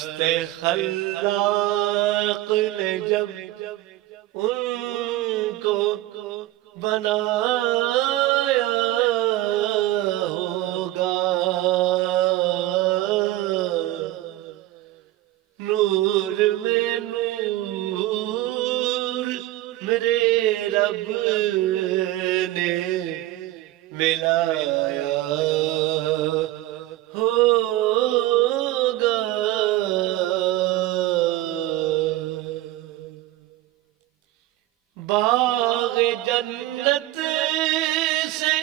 دست خلاق نے جب ان کو بنایا ہوگا، نور میں نور میرے رب نے ملایا ہوگا۔ باغ جنت سے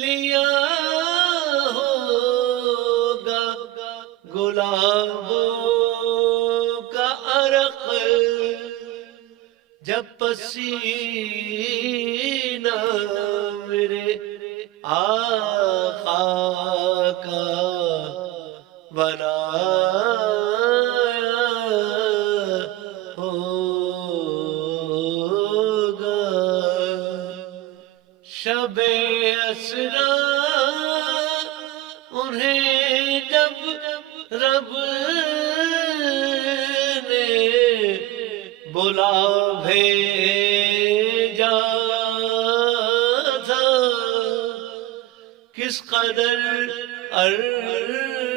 لیا ہوگا گلابوں کا عرق، جب پسینہ میرے آقا کا بنایا ہوگا۔ شب اسرا انہیں جب رب نے بلا بھیجا تھا، کس قدر عرش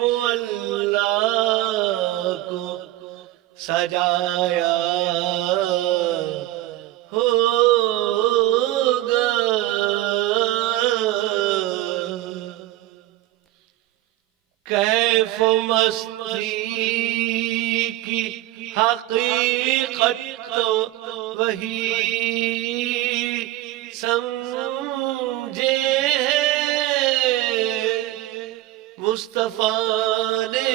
معلا کو سجایا ہوگا۔ کیف و مستی کی حقیقت تو وہی سمجھے ہیں، مصطفیٰ نے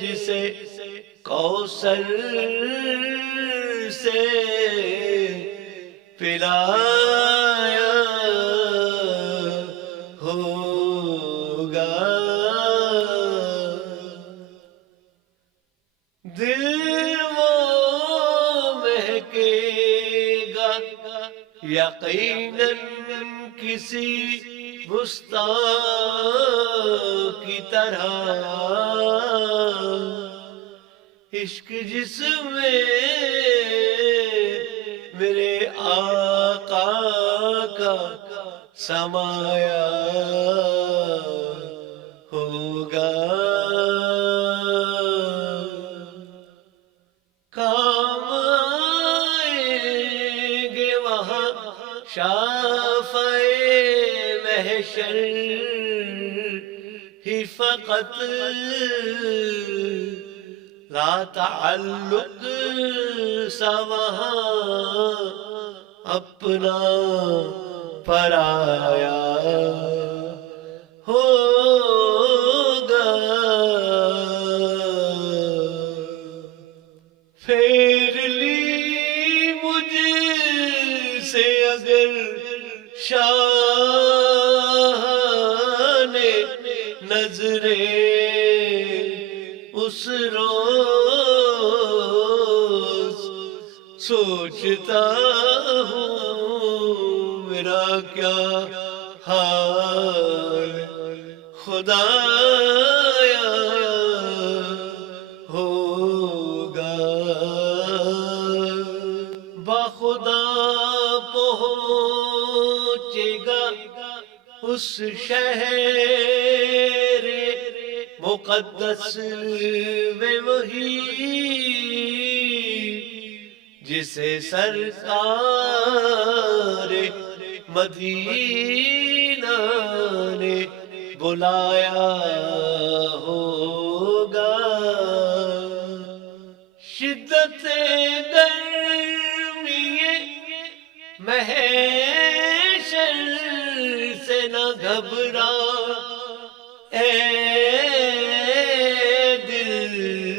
جسے کوثر سے پلایا ہوگا۔ دل وہ مہکے گا یقیناً کسی بستان کی طرح، عشق جس میں میرے آقا کا سمایا ہوگا۔ کام آئیں گے وہاں شافع محشر ہی فقط، لا تعلق سا وہاں اپنا پرایا ہوگا۔ پھیر لی مجھ سے اگر شاہ نے نظریں اس روز، سوچتا ہوں میرا کیا حال خدایا ہوگا۔ بخدا پہنچے گا اس شہر مقدس میں وہی جسے سرکار مدینہ نے بلایا ہوگا۔ شدت گرمی محشر سے نہ گھبرا اے